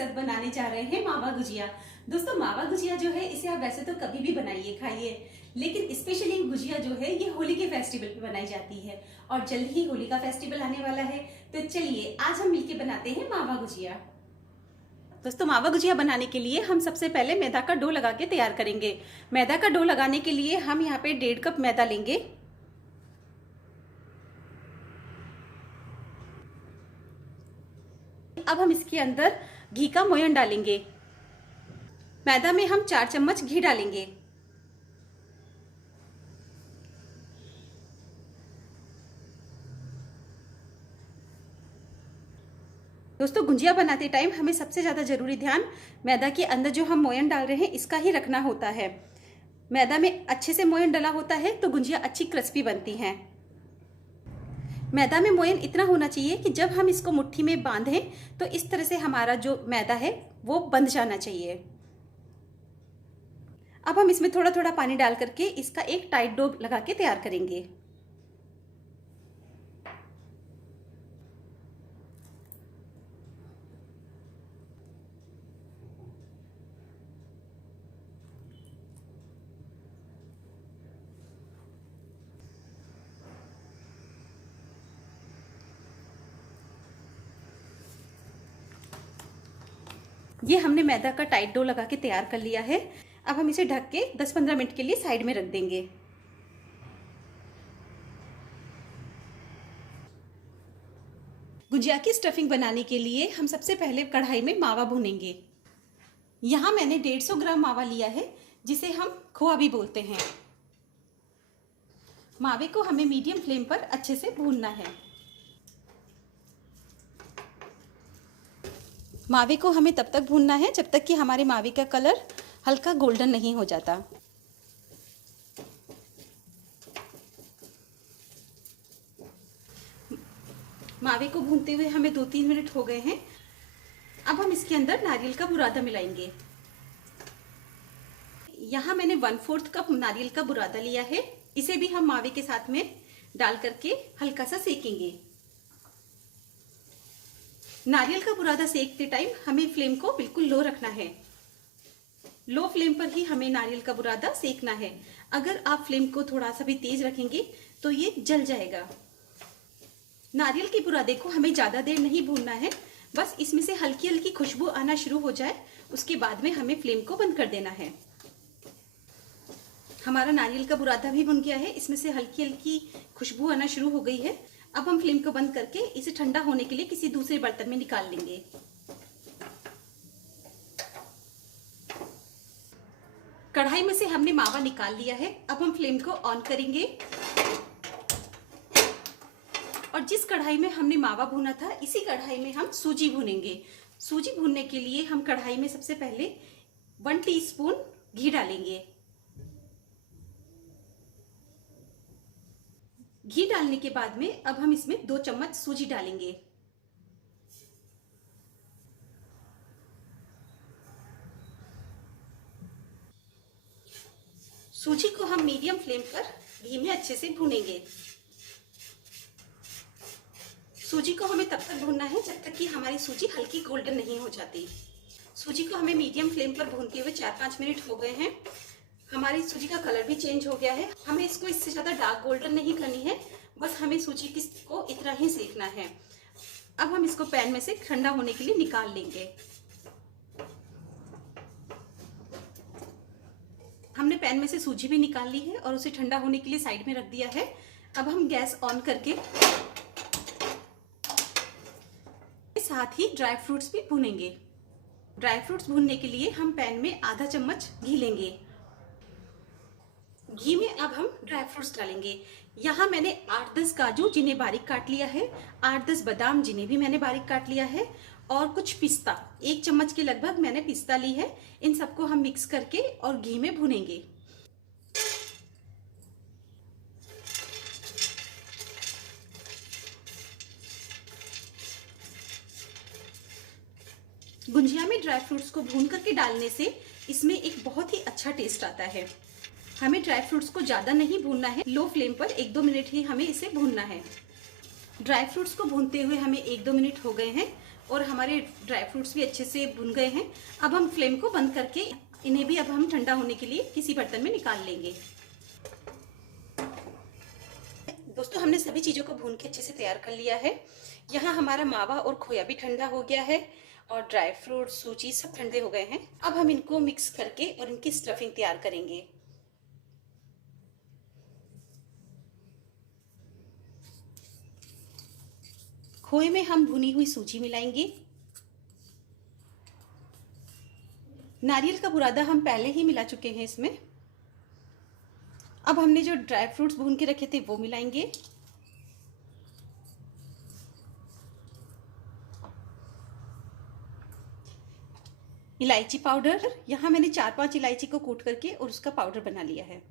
साथ बनाने जा रहे हैं मावा गुजिया। दोस्तों मावा गुजिया जो है इसे आप वैसे तो कभी भी बनाइए खाइए, लेकिन स्पेशली गुजिया जो है ये होली के फेस्टिवल पे बनाई जाती है और जल्द ही होली का फेस्टिवल आने वाला है। तो चलिए आज हम मिलके बनाते हैं मावा गुजिया। दोस्तों मावा गुजिया बनाने के लिए हम सबसे पहले मैदा का डो लगा के तैयार करेंगे। मैदा का डो लगाने के लिए हम यहाँ पे 1.5 कप मैदा लेंगे। अब हम इसके अंदर घी का मोयन डालेंगे। मैदा में हम 4 चम्मच घी डालेंगे। दोस्तों गुजिया बनाते टाइम हमें सबसे ज्यादा जरूरी ध्यान मैदा के अंदर जो हम मोयन डाल रहे हैं इसका ही रखना होता है। मैदा में अच्छे से मोयन डला होता है तो गुजिया अच्छी क्रिस्पी बनती हैं। मैदा में मोयन इतना होना चाहिए कि जब हम इसको मुट्ठी में बांधें तो इस तरह से हमारा जो मैदा है वो बंध जाना चाहिए। अब हम इसमें थोड़ा थोड़ा पानी डाल करके इसका एक टाइट डो लगा के तैयार करेंगे। ये हमने मैदा का टाइट डो लगा के तैयार कर लिया है। अब हम इसे ढक के 10-15 मिनट के लिए साइड में रख देंगे। गुजिया की स्टफिंग बनाने के लिए हम सबसे पहले कढ़ाई में मावा भूनेंगे। यहाँ मैंने 150 ग्राम मावा लिया है जिसे हम खोआ भी बोलते हैं। मावे को हमें मीडियम फ्लेम पर अच्छे से भूनना है। मावे को हमें तब तक भूनना है जब तक कि हमारे मावे का कलर हल्का गोल्डन नहीं हो जाता। मावे को भूनते हुए हमें 2-3 मिनट हो गए हैं। अब हम इसके अंदर नारियल का बुरादा मिलाएंगे। यहाँ मैंने 1/4 कप नारियल का बुरादा लिया है। इसे भी हम मावे के साथ में डाल करके हल्का सा सेकेंगे। नारियल का बुरादा सेकते टाइम हमें फ्लेम को बिल्कुल लो रखना है। लो फ्लेम पर ही हमें नारियल का बुरादा सेकना है। अगर आप फ्लेम को थोड़ा सा भी तेज रखेंगे तो ये जल जाएगा। नारियल के बुरादे को हमें ज्यादा देर नहीं भूनना है, बस इसमें से हल्की हल्की खुशबू आना शुरू हो जाए उसके बाद में हमें फ्लेम को बंद कर देना है। हमारा नारियल का बुरादा भी भुन गया है, इसमें से हल्की हल्की खुशबू आना शुरू हो गई है। अब हम फ्लेम को बंद करके इसे ठंडा होने के लिए किसी दूसरे बर्तन में निकाल लेंगे। कढ़ाई में से हमने मावा निकाल लिया है। अब हम फ्लेम को ऑन करेंगे और जिस कढ़ाई में हमने मावा भुना था इसी कढ़ाई में हम सूजी भुनेंगे। सूजी भूनने के लिए हम कढ़ाई में सबसे पहले 1 टीस्पून घी डालेंगे। घी डालने के बाद में अब हम इसमें 2 चम्मच सूजी डालेंगे। सूजी को हम मीडियम फ्लेम पर घी में अच्छे से भूनेंगे। सूजी को हमें तब तक भूनना है जब तक कि हमारी सूजी हल्की गोल्डन नहीं हो जाती। सूजी को हमें मीडियम फ्लेम पर भूनते हुए 4-5 मिनट हो गए हैं। हमारी सूजी का कलर भी चेंज हो गया है। हमें इसको इससे ज्यादा डार्क गोल्डन नहीं करनी है, बस हमें सूजी को इतना ही सेकना है। अब हम इसको पैन में से ठंडा होने के लिए निकाल लेंगे। हमने पैन में से सूजी भी निकाल ली है और उसे ठंडा होने के लिए साइड में रख दिया है। अब हम गैस ऑन करके साथ ही ड्राई फ्रूट्स भी भूनेंगे। ड्राई फ्रूट्स भूनने के लिए हम पैन में आधा चम्मच घी लेंगे। घी में अब हम ड्राई फ्रूट्स डालेंगे। यहाँ मैंने 8-10 काजू जिन्हें बारीक काट लिया है, 8-10 बादाम जिन्हें भी मैंने बारीक काट लिया है और कुछ पिस्ता, 1 चम्मच के लगभग मैंने पिस्ता ली है। इन सबको हम मिक्स करके और घी में भूनेंगे। गुजिया में ड्राई फ्रूट्स को भून करके डालने से इसमें एक बहुत ही अच्छा टेस्ट आता है। हमें ड्राई फ्रूट्स को ज़्यादा नहीं भूनना है, लो फ्लेम पर 1-2 मिनट ही हमें इसे भूनना है। ड्राई फ्रूट्स को भूनते हुए हमें 1-2 मिनट हो गए हैं और हमारे ड्राई फ्रूट्स भी अच्छे से भुन गए हैं। अब हम फ्लेम को बंद करके इन्हें भी अब हम ठंडा होने के लिए किसी बर्तन में निकाल लेंगे। दोस्तों हमने सभी चीज़ों को भून के अच्छे से तैयार कर लिया है। यहाँ हमारा मावा और खोया भी ठंडा हो गया है और ड्राई फ्रूट, सूजी सब ठंडे हो गए हैं। अब हम इनको मिक्स करके और इनकी स्टफिंग तैयार करेंगे। खोए में हम भुनी हुई सूजी मिलाएंगे। नारियल का बुरादा हम पहले ही मिला चुके हैं इसमें। अब हमने जो ड्राई फ्रूट्स भून के रखे थे वो मिलाएंगे। इलायची पाउडर, यहाँ मैंने 4-5 इलायची को कूट करके और उसका पाउडर बना लिया है।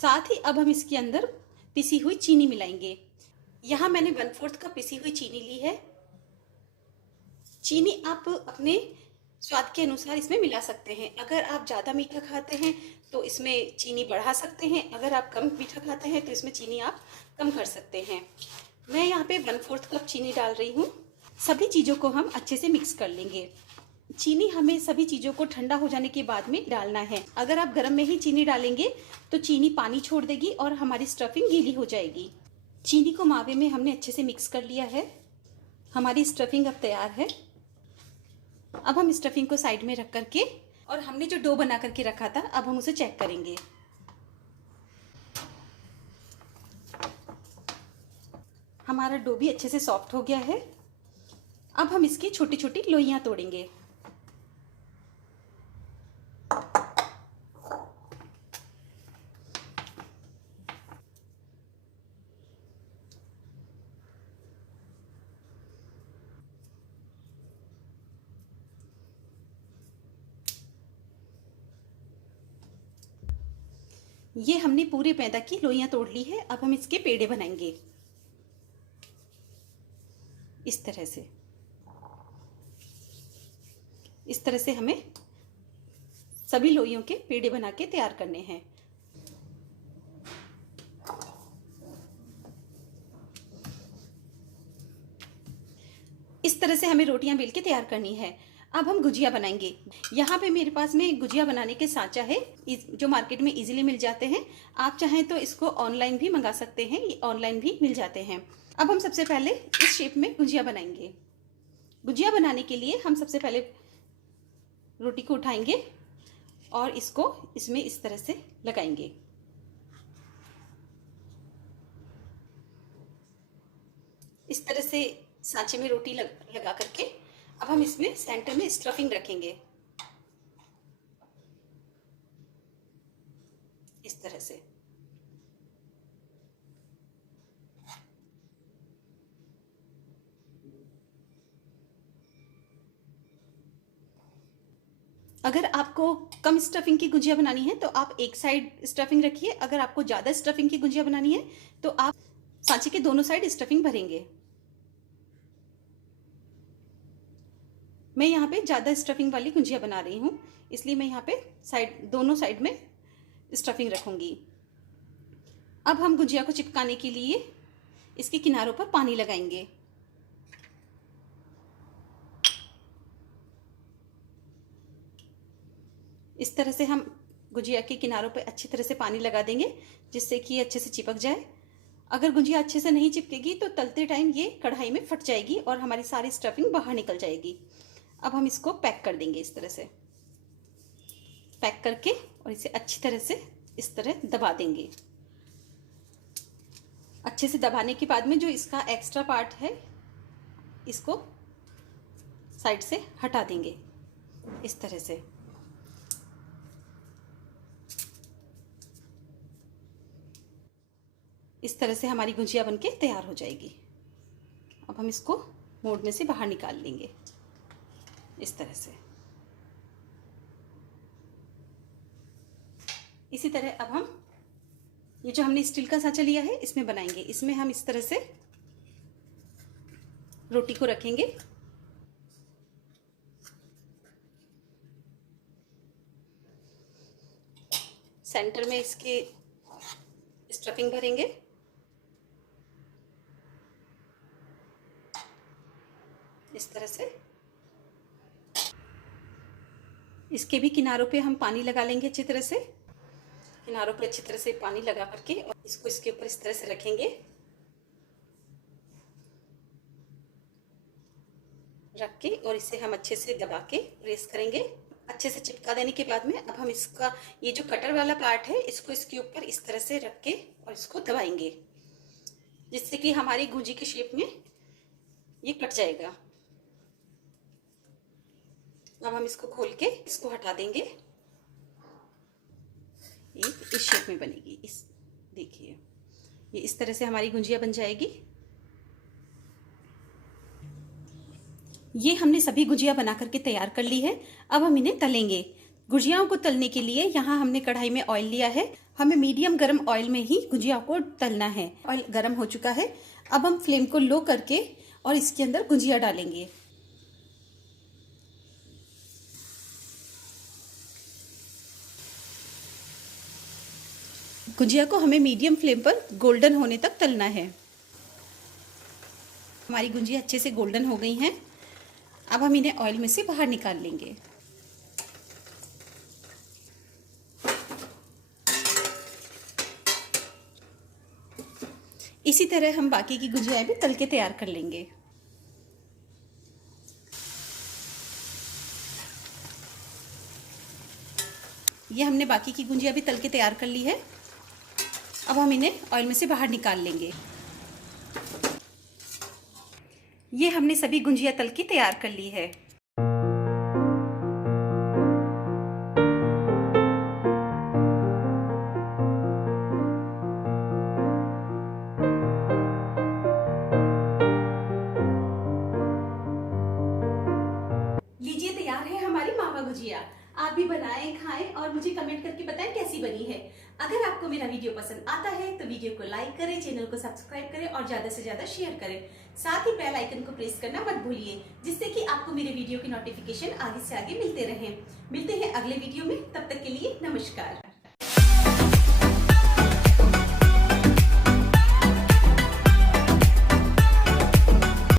साथ ही अब हम इसके अंदर पिसी हुई चीनी मिलाएंगे। यहाँ मैंने 1/4 कप पिसी हुई चीनी ली है। चीनी आप अपने स्वाद के अनुसार इसमें मिला सकते हैं। अगर आप ज़्यादा मीठा खाते हैं तो इसमें चीनी बढ़ा सकते हैं, अगर आप कम मीठा खाते हैं तो इसमें चीनी आप कम कर सकते हैं। मैं यहाँ पे 1/4 कप चीनी डाल रही हूँ। सभी चीज़ों को हम अच्छे से मिक्स कर लेंगे। चीनी हमें सभी चीज़ों को ठंडा हो जाने के बाद में डालना है। अगर आप गर्म में ही चीनी डालेंगे तो चीनी पानी छोड़ देगी और हमारी स्टफिंग गीली हो जाएगी। चीनी को मावे में हमने अच्छे से मिक्स कर लिया है। हमारी स्टफिंग अब तैयार है। अब हम स्टफिंग को साइड में रख करके और हमने जो डो बना करके रखा था अब हम उसे चेक करेंगे। हमारा डो भी अच्छे से सॉफ्ट हो गया है। अब हम इसकी छोटी छोटी लोइयां तोड़ेंगे। ये हमने पूरे मैदा की लोइयां तोड़ ली है। अब हम इसके पेड़े बनाएंगे इस तरह से। इस तरह से हमें सभी लोइयों के पेड़े बना के तैयार करने हैं। इस तरह से हमें रोटियां बेल के तैयार करनी है। अब हम गुजिया बनाएंगे। यहाँ पे मेरे पास में गुजिया बनाने के सांचा है जो मार्केट में इजीली मिल जाते हैं। आप चाहें तो इसको ऑनलाइन भी मंगा सकते हैं, ये ऑनलाइन भी मिल जाते हैं। अब हम सबसे पहले इस शेप में गुजिया बनाएंगे। गुजिया बनाने के लिए हम सबसे पहले रोटी को उठाएंगे और इसको इसमें इस तरह से लगाएंगे। इस तरह से सांचे में रोटी लगा करके अब हम इसमें सेंटर में स्टफिंग रखेंगे इस तरह से। अगर आपको कम स्टफिंग की गुजिया बनानी है तो आप एक साइड स्टफिंग रखिए। अगर आपको ज़्यादा स्टफिंग की गुजिया बनानी है तो आप सांचे के दोनों साइड स्टफिंग भरेंगे। मैं यहाँ पे ज़्यादा स्टफिंग वाली गुजिया बना रही हूँ, इसलिए मैं यहाँ पे दोनों साइड में स्टफिंग रखूँगी। अब हम गुजिया को चिपकाने के लिए इसके किनारों पर पानी लगाएंगे। इस तरह से हम गुजिया के किनारों पर अच्छी तरह से पानी लगा देंगे जिससे कि ये अच्छे से चिपक जाए। अगर गुजिया अच्छे से नहीं चिपकेगी तो तलते टाइम ये कढ़ाई में फट जाएगी और हमारी सारी स्टफिंग बाहर निकल जाएगी। अब हम इसको पैक कर देंगे। इस तरह से पैक करके और इसे अच्छी तरह से इस तरह दबा देंगे। अच्छे से दबाने के बाद में जो इसका एक्स्ट्रा पार्ट है इसको साइड से हटा देंगे इस तरह से। इस तरह से हमारी गुजिया बनके तैयार हो जाएगी। अब हम इसको मोड़ में से बाहर निकाल लेंगे इस तरह से। इसी तरह अब हम ये जो हमने स्टील का सांचा लिया है इसमें बनाएंगे। इसमें हम इस तरह से रोटी को रखेंगे। सेंटर में इसके स्टफिंग भरेंगे। इस तरह से। इसके भी किनारों पे हम पानी लगा लेंगे अच्छी तरह से। किनारों पे अच्छी तरह से पानी लगा करके और इसको इसके ऊपर इस तरह से रखेंगे। रख के और इसे हम अच्छे से दबा के प्रेस करेंगे। अच्छे से चिपका देने के बाद में अब हम इसका ये जो कटर वाला पार्ट है इसको इसके ऊपर इस तरह से रख के और इसको दबाएंगे, जिससे कि हमारी गुंजी के शेप में ये कट जाएगा। अब हम इसको खोल के इसको हटा देंगे। ये इस शेप में बनेगी। इस देखिए ये इस तरह से हमारी गुंजिया बन जाएगी। ये हमने सभी गुजिया बना करके तैयार कर ली है। अब हम इन्हें तलेंगे। गुजियाओं को तलने के लिए यहाँ हमने कढ़ाई में ऑयल लिया है। हमें मीडियम गरम ऑयल में ही गुजिया को तलना है। ऑयल गरम हो चुका है। अब हम फ्लेम को लो करके और इसके अंदर गुजिया डालेंगे। गुजिया को हमें मीडियम फ्लेम पर गोल्डन होने तक तलना है। हमारी गुजिया अच्छे से गोल्डन हो गई हैं। अब हम इन्हें ऑयल में से बाहर निकाल लेंगे। इसी तरह हम बाकी की गुजियाएं भी तल के तैयार कर लेंगे। ये हमने बाकी की गुजिया भी तल के तैयार कर ली है। अब हम इन्हें ऑयल में से बाहर निकाल लेंगे। ये हमने सभी गुंजिया तल के तैयार कर ली है। लीजिए तैयार है हमारी मावा गुजिया। आप भी बनाएं, खाएं और मुझे कमेंट करके बताएं कैसी बनी है। अगर आपको मेरा वीडियो पसंद आता है तो वीडियो को लाइक करें, चैनल को सब्सक्राइब करें और ज्यादा से ज्यादा शेयर करें। साथ ही बेल आइकन को प्रेस करना मत भूलिए, जिससे कि आपको मेरे वीडियो की नोटिफिकेशन आगे से आगे मिलते रहें। मिलते हैं अगले वीडियो में, तब तक के लिए नमस्कार।